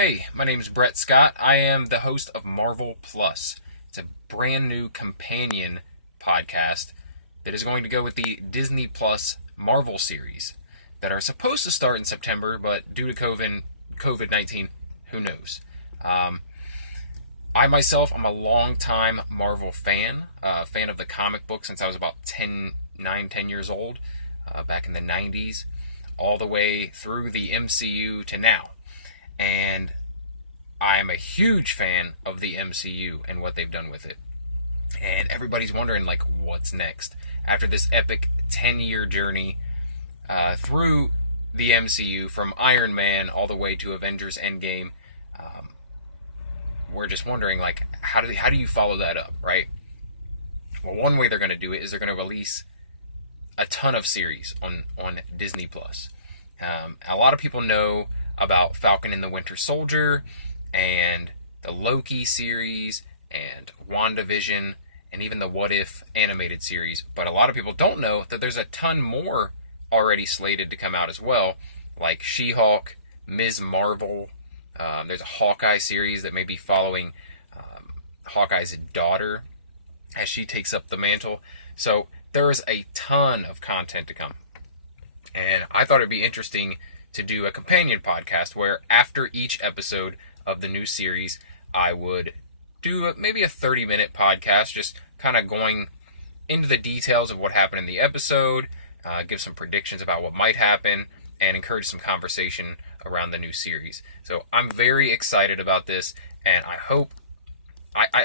Hey, my name is Brett Scott. I am the host of Marvel Plus. It's a brand new companion podcast that is going to go with the Disney Plus Marvel series that are supposed to start in September, but due to COVID-19, who knows? I myself, I'm a long-time Marvel fan of the comic book since I was about 10 years old, back in the 90s, all the way through the MCU to now. And I am a huge fan of the MCU and what they've done with it. And everybody's wondering, like, what's next? After this epic 10-year journey through the MCU, from Iron Man all the way to Avengers Endgame, we're just wondering, like, how do you follow that up, right? Well, one way they're going to do it is they're going to release a ton of series on Disney Plus. A lot of people know about Falcon and the Winter Soldier and the Loki series and WandaVision and even the What If animated series. But a lot of people don't know that there's a ton more already slated to come out as well, like She-Hulk, Ms. Marvel. There's a Hawkeye series that may be following Hawkeye's daughter as she takes up the mantle. So there is a ton of content to come. And I thought it'd be interesting to do a companion podcast where after each episode of the new series, I would do maybe a 30-minute podcast, just kind of going into the details of what happened in the episode, give some predictions about what might happen, and encourage some conversation around the new series. So I'm very excited about this, and I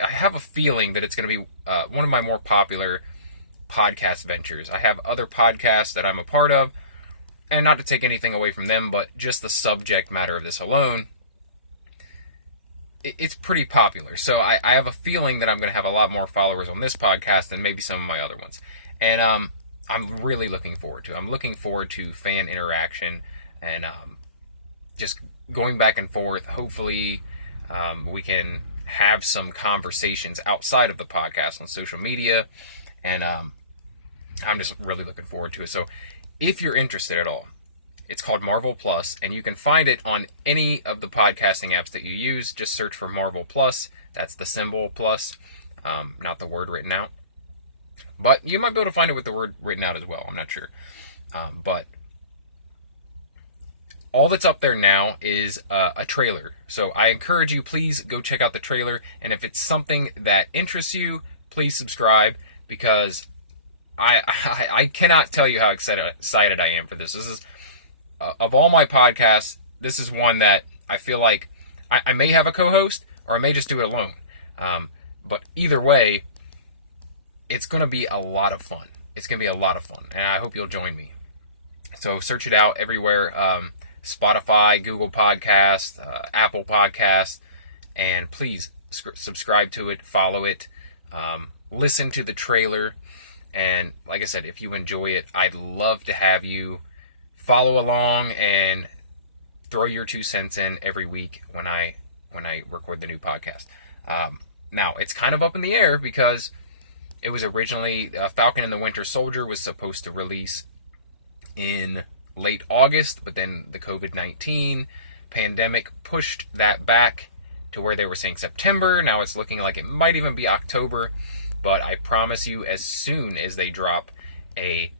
have a feeling that it's going to be one of my more popular podcast ventures. I have other podcasts that I'm a part of, and not to take anything away from them, but just the subject matter of this alone, it's pretty popular. So I have a feeling that I'm going to have a lot more followers on this podcast than maybe some of my other ones. And I'm really looking forward to it. I'm looking forward to fan interaction and just going back and forth. Hopefully we can have some conversations outside of the podcast on social media. And I'm just really looking forward to it. So if you're interested at all, it's called Marvel Plus, and you can find it on any of the podcasting apps that you use. Just search for Marvel Plus. That's the symbol plus, not the word written out. But you might be able to find it with the word written out as well. I'm not sure. But all that's up there now is a trailer. So I encourage you, please go check out the trailer. And if it's something that interests you, please subscribe, because I cannot tell you how excited I am for this. This is, of all my podcasts, this is one that I feel like I may have a co-host, or I may just do it alone. But either way, it's going to be a lot of fun. It's going to be a lot of fun, and I hope you'll join me. So search it out everywhere, Spotify, Google Podcasts, Apple Podcasts, and please subscribe to it, follow it, listen to the trailer. And like I said, if you enjoy it, I'd love to have you follow along and throw your 2 cents in every week when I record the new podcast. Now, it's kind of up in the air because it was originally Falcon and the Winter Soldier was supposed to release in late August, but then the COVID-19 pandemic pushed that back to where they were saying September. Now it's looking like it might even be October. But I promise you, as soon as they drop a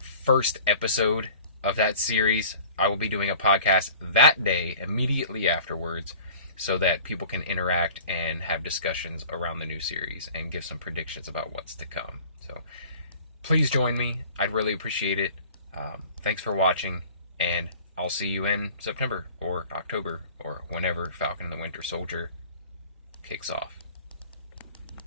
first episode of that series, I will be doing a podcast that day, immediately afterwards, so that people can interact and have discussions around the new series and give some predictions about what's to come. So please join me. I'd really appreciate it. Thanks for watching, and I'll see you in September or October or whenever Falcon and the Winter Soldier kicks off.